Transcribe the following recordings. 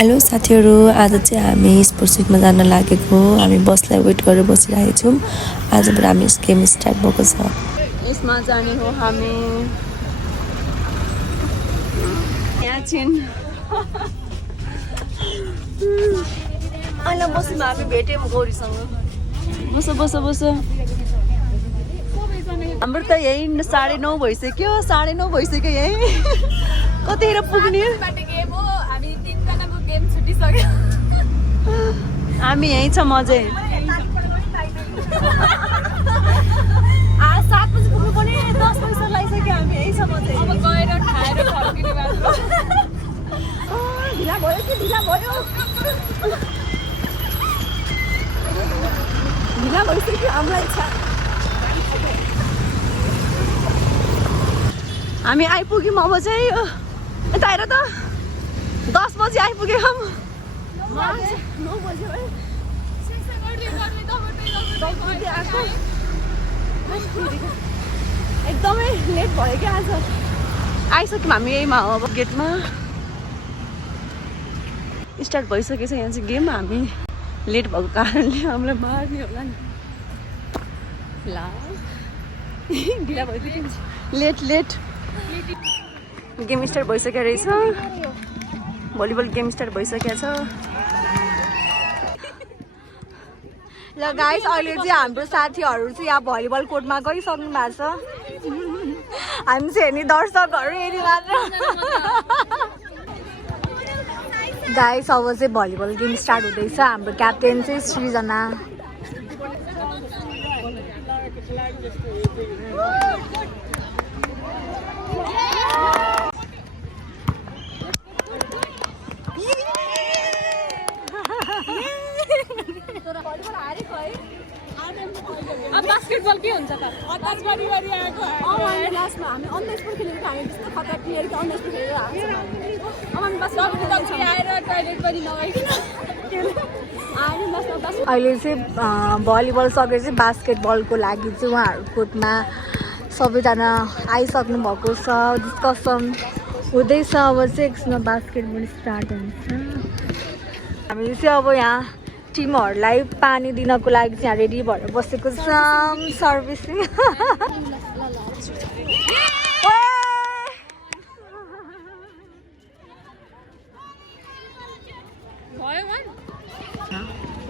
Hello साथीहरू, आज चाहिँ हामी स्पोर्ट्स सिटमा जान लागेको हो। हामी बसलाई वेट गरेर बसिरहेको छौँ। आजबाट हामी गेम स्टार्ट भएको छ। यसमा जाने हो हामी। यहाँ छिन् अहिले बसमा हामी भेट्यौँ गौरीसँग। बस बस बस। हाम्रो त यही 9:30 भइसक्यो। 9:30 भइसक्यो यही। कतिखेर पुग्ने? हामी यहीँ छ मजै। 7 बजी पुग्नु पनि 10 बजी लागिसक्यो। हामी यहीँ छ मजै। अब गएर खाएर फर्किने बाटो। ढिला भयो कि ढिला भयो। ढिला भइसक्यो हामीलाई छ। हामी आइपुग्यौँ अब चाहिँ। यता हेर त 10 बजी आइपुग्यौँ। 9 बज्यो है। एकदमै लेट भयो क्या आज। आइसक्यौँ हामी यहीँमा हो अब गेटमा। स्टार्ट भइसकेछ यहाँ चाहिँ गेम। हामी लेट भएको कारणले हामीलाई मार्ने होला नि। ला ढिला भइसक्यो। लेट गेम स्टार्ट भइसकेको रहेछ। भलिबल गेम स्टार्ट भइसकेको छ। ल गाइस, अहिले चाहिँ हाम्रो साथीहरू चाहिँ यहाँ भलिबल कोर्टमा गइसक्नु भएको छ। हामी चाहिँ हेर्ने दर्शकहरू हेर्ने मात्र। गाइस, अब चाहिँ भलिबल गेम स्टार्ट हुँदैछ। हाम्रो क्याप्टेन चाहिँ सृजना। अब बास्केटबल के हुन्छ त? अट्याच गरी आएको लास्टमा हामी अनलाइन पनि खेलेको। हामी त्यस्तो खतरा प्लेयर कि अनलाइन पनि खेलेर आएको। अब हामी बस आएर टोयलेट पनि नगइकन अहिले चाहिँ भलिबल सकेर चाहिँ बास्केटबलको लागि चाहिँ उहाँहरू कोर्टमा सबैजना आइसक्नु भएको छ। डिस्कसन हुँदैछ। अब चाहिँ एकछिनमा बास्केटबल स्टार्ट हुन्छ। हामी चाहिँ अब यहाँ टिमहरूलाई पानी दिनको लागि चाहिँ रेडी भएर बसेको छौँ। Servicing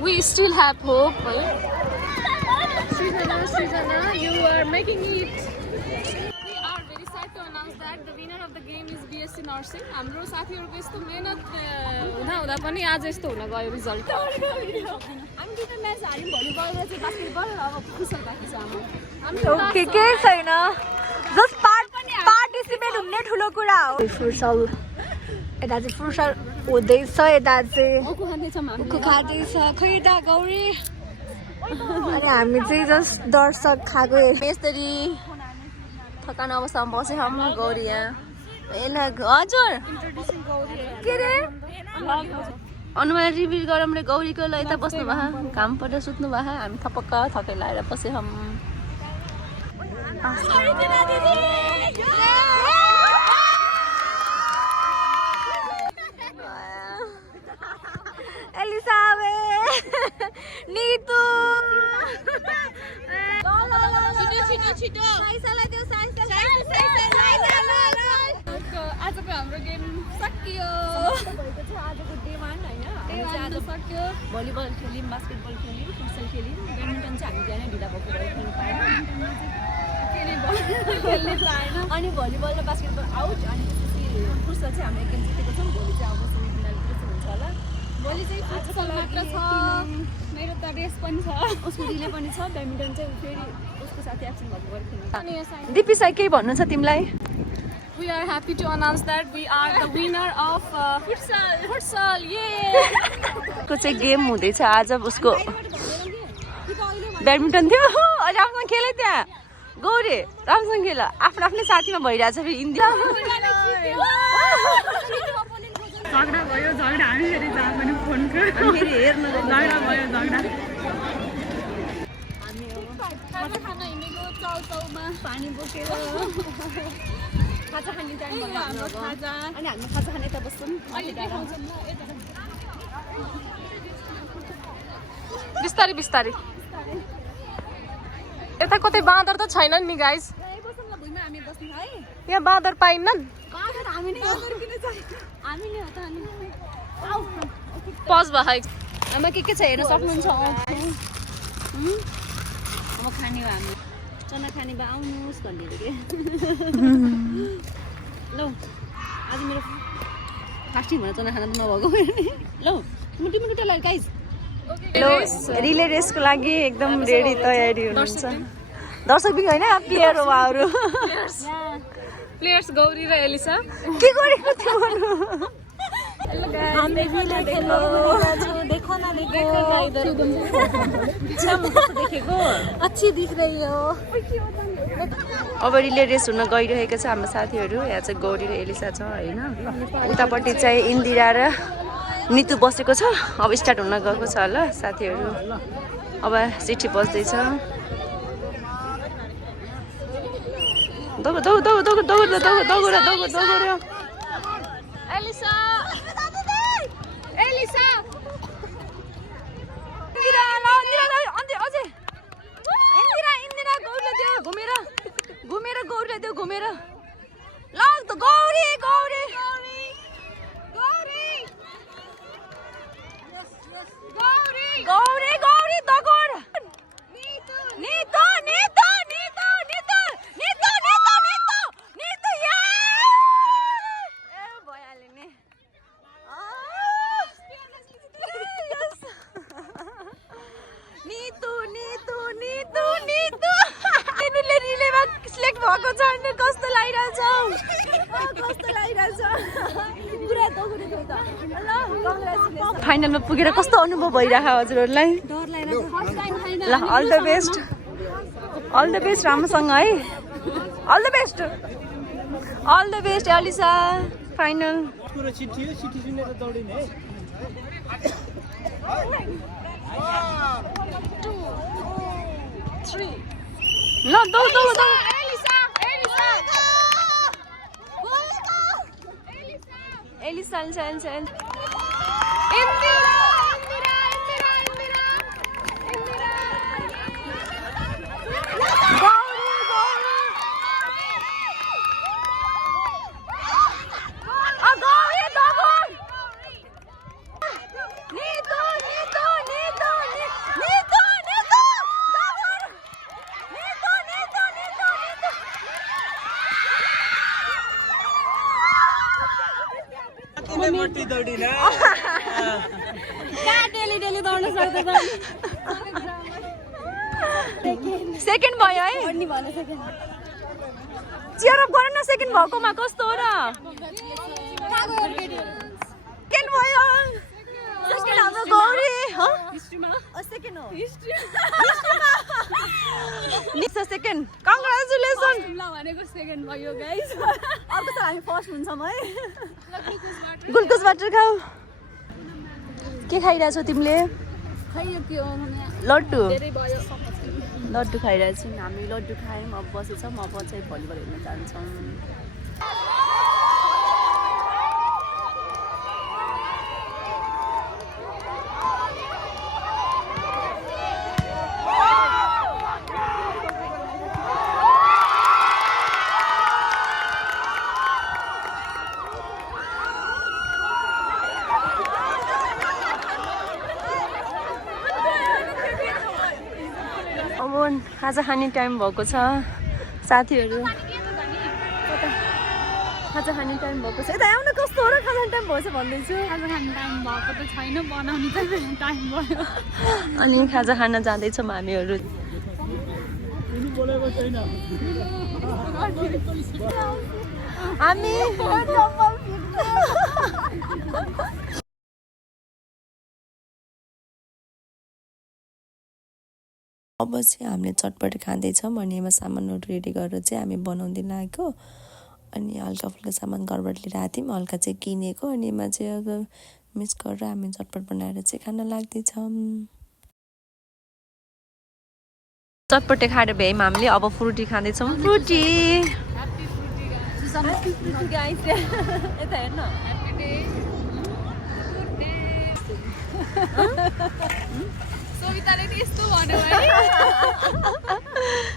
We still have hope. Srijana, you are making it. We are very sad to announce that the winner of the game is BSc Nursing. हाम्रो साथीहरुको यस्तो मेहनत हुँदा पनि आज यस्तो हुन गयो रिजल्ट। हामी दुईटा म्याच हार्यौँ। भलिबल र चाहिँ बास्केटबल। अब फुटबल बाँकी छ हाम्रो। ओके, केही छैन। जस्ट पार्टिसिपेट हुने ठुलो कुरा हो। फुटबल यता चाहिँ फुटबल हुँदैछ। यता चाहिँ उखु खाँदैछ। खै त गौरी। अनि हामी चाहिँ जस्ट दर्शक खाएको। यसरी थकान अवस्थामा बसेँ हम गौरी यहाँ। हजुर के रे अनुमान रिभिल गरौँ रे गौरीको। ल यता बस्नु भयो। घाम परेर सुत्नु भयो। हामी थपक्क थकै लगाएर बसेँ हम। एलिसाबेथ, नितु, छिटो आजको हाम्रो गेम सकियो। आजको डिमान्ड होइन। आज सक्यो। भलिबल खेल्यौँ, बास्केटबल खेल्यौँ, फुटबल खेल्यौँ। ब्याडमिन्टन चाहिँ हामी बिहानै ढिला भएको भएर खेल्नु पाएन। खेल्ने पाएन। अनि भलिबल र बास्केटबल आउट। अनि त्यसपछि फुटबल चाहिँ हामी एक गेम जितेको छौँ। भोलि चाहिँ अब सेमिफाइनल चाहिँ हुन्छ होला। भोलि चाहिँ फुटबल मात्र छ। मेरो त रेस पनि छ। उसको रिले पनि छ। ब्याडमिन्टन चाहिँ फेरि उसको साथी एक्सन भएको भएर खेल्नु। अनि दिपी साई केही भन्नु छ तिमीलाई? We are happy to announce that we are the winner of futsal. Yay! को चाहिँ गेम हुँदैछ आज। उसको ब्याडमिन्टन थियो। राम्रोसँग खेले त्यहाँ गौरी। राम्रोसँग खेल। आफ्नो आफ्नै साथीमा भइरहेछ फेरि इन्डिया। झगडा भयो। झगडा हामी फेरि जहाँ पनि फोनको फेरि हेर्नु झगडा भयो। हामी खाना हिँडेको चाउचाउमा पानी बोकेर खाजा खाने टाइम भयो हाम्रो। खाजा अनि हामी खाजा खाने त बस्छौँ। अहिले देखाउँछौँ ल। बिस्तारै बिस्तारै यता कतै बाँदर त छैनन् नि गाइस यहाँ बाँदर पाइन्नन् पज भयो आमा के छ हेर्न सक्नुहुन्छ अब खाने हो हामी चना खाने भए आउनुहोस् भन्ने के ल आज मेरो फास्टिङ भनेर चना खाना त नभएको ल मुटी मुटी टेलर गाइस रिले रेसको लागि एकदम रेडी तयारी हुनुहुन्छ दर्शक बिग होइन प्लेयर हो उहाँहरू प्लेयर्स गौरी र एलिसा के गरेको थियो अब रिले रेस हुन गइरहेको छ हाम्रो साथीहरू यहाँ चाहिँ गौरी र एलिसा छ होइन उतापट्टि चाहिँ इन्दिरा र नितु बसेको छ अब स्टार्ट हुन गएको छ ल साथीहरू अब चिठी बज्दैछ दौड दौड दौड दौड दौड दौड दौड दौड दौड एलिसा एलिसा इन्दिरा ल इन्दिरा अन्ते अझै इन्दिरा इन्दिरा गौरीले देऊ घुमेर घुमेर गौरीले देऊ घुमेर ल त गौरी गौरी गौरी गौरी दगोर नितु नितु नितु नितु नितु नितु नितु नितु या ए भइहाल्यो नि नितु नितु नितु नितु तिनीले रिलेमा सिलेक्ट भएको छ अनि कस्तो लागिरहेछ फाइनलमा पुगेर कस्तो अनुभव भइरहेको हजुरहरूलाई ल अल द बेस्ट राम्रोसँग है all the best Elisa final ल दौ दौ दौ एलिसा एलिसा सेकेन्ड भयो है चियर अप गर न सेकेन्ड भएकोमा कस्तो हो र सेकेन्ड भयो सेकेन्ड हाम्रो गौरी सेकेन्ड हो निसा सेकेन्ड कङ्ग्रेचुलेसन भनेको सेकेन्ड भयो गाइस अर्को त हामी फर्स्ट हुन्छौँ है ग्लुकोज वाटर खाऊ के खाइरहेछौ तिमीले लड्डु लड्डु खाइरहेछौँ हामी लड्डु खायौँ अब बसेछौँ अब चाहिँ भलिबल हेर्न जान्छौँ खाजा खाने टाइम भएको छ साथीहरू खाजा खाने टाइम भएको छ यता आउन कस्तो हो र खाजा टाइम भएछ भन्दैछु खाजा खाने टाइम भएको त छैन बनाउने त टाइम भयो अनि खाजा खान जाँदैछौँ हामीहरू हामी अब चाहिँ हामीले चटपट खाँदैछौँ अनि यसमा सामानहरू रेडी गरेर चाहिँ हामी बनाउँदै लागेको अनि हल्का फुल्का सामान घरबाट लिएर आएको थियौँ हल्का चाहिँ किनेको अनि यसमा चाहिँ अब मिक्स गरेर हामी चटपट बनाएर चाहिँ खान लाग्दैछौँ चटपटे खाएर भ्यायौँ हामीले अब फ्रुटी खाँदैछौँ फ्रुटी सविताले नि यस्तो भन्यो है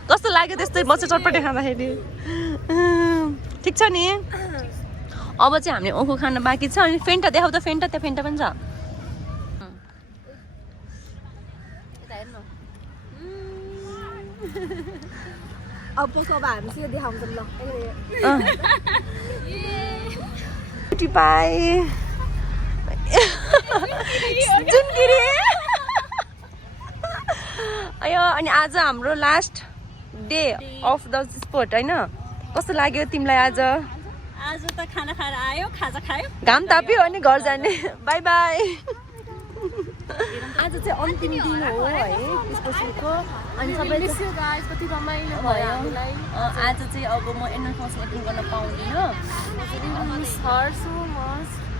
कस्तो लाग्यो त्यस्तै बच्चा चटपटे खाँदाखेरि ठिक छ नि अब चाहिँ हामीले ओखो खान बाँकी छ अनि फेन्टा देखाउ त फेन्टा त्यहाँ फेन्टा पनि छ अब हामी चाहिँ देखाउँछौँ ल पाए अयो अनि आज हाम्रो last day of the sport होइन कस्तो लाग्यो तिमीलाई आज आज त खाना खाएर आयो खाजा खायो घाम ताप्यो अनि घर जाने बाई बाई आज चाहिँ अन्तिम दिन हो है स्पोर्ट्सको अनि सबैले कति रमाइलो भयो हामीलाई आज चाहिँ अब म एनुअल फङ्सन एटेन्ड गर्न पाउँदिनँ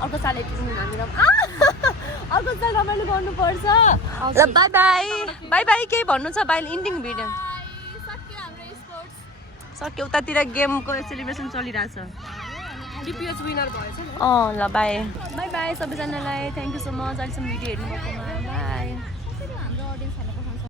अर्को साल एटेन्ड हामीलाई अर्को साल रमाइलो गर्नुपर्छ ल बाई बाई बाई बाई केही भन्नु छ बाई इन्डिङ भिडियो सक्यो उतातिर गेमको सेलिब्रेसन चलिरहेछ डिपिएच विनर भएछ नि ल बाई बाई बाई सबैजनालाई थ्याङ्क यू सो मच अहिलेसम्म भिडियो हेर्नुभएकोमा बाई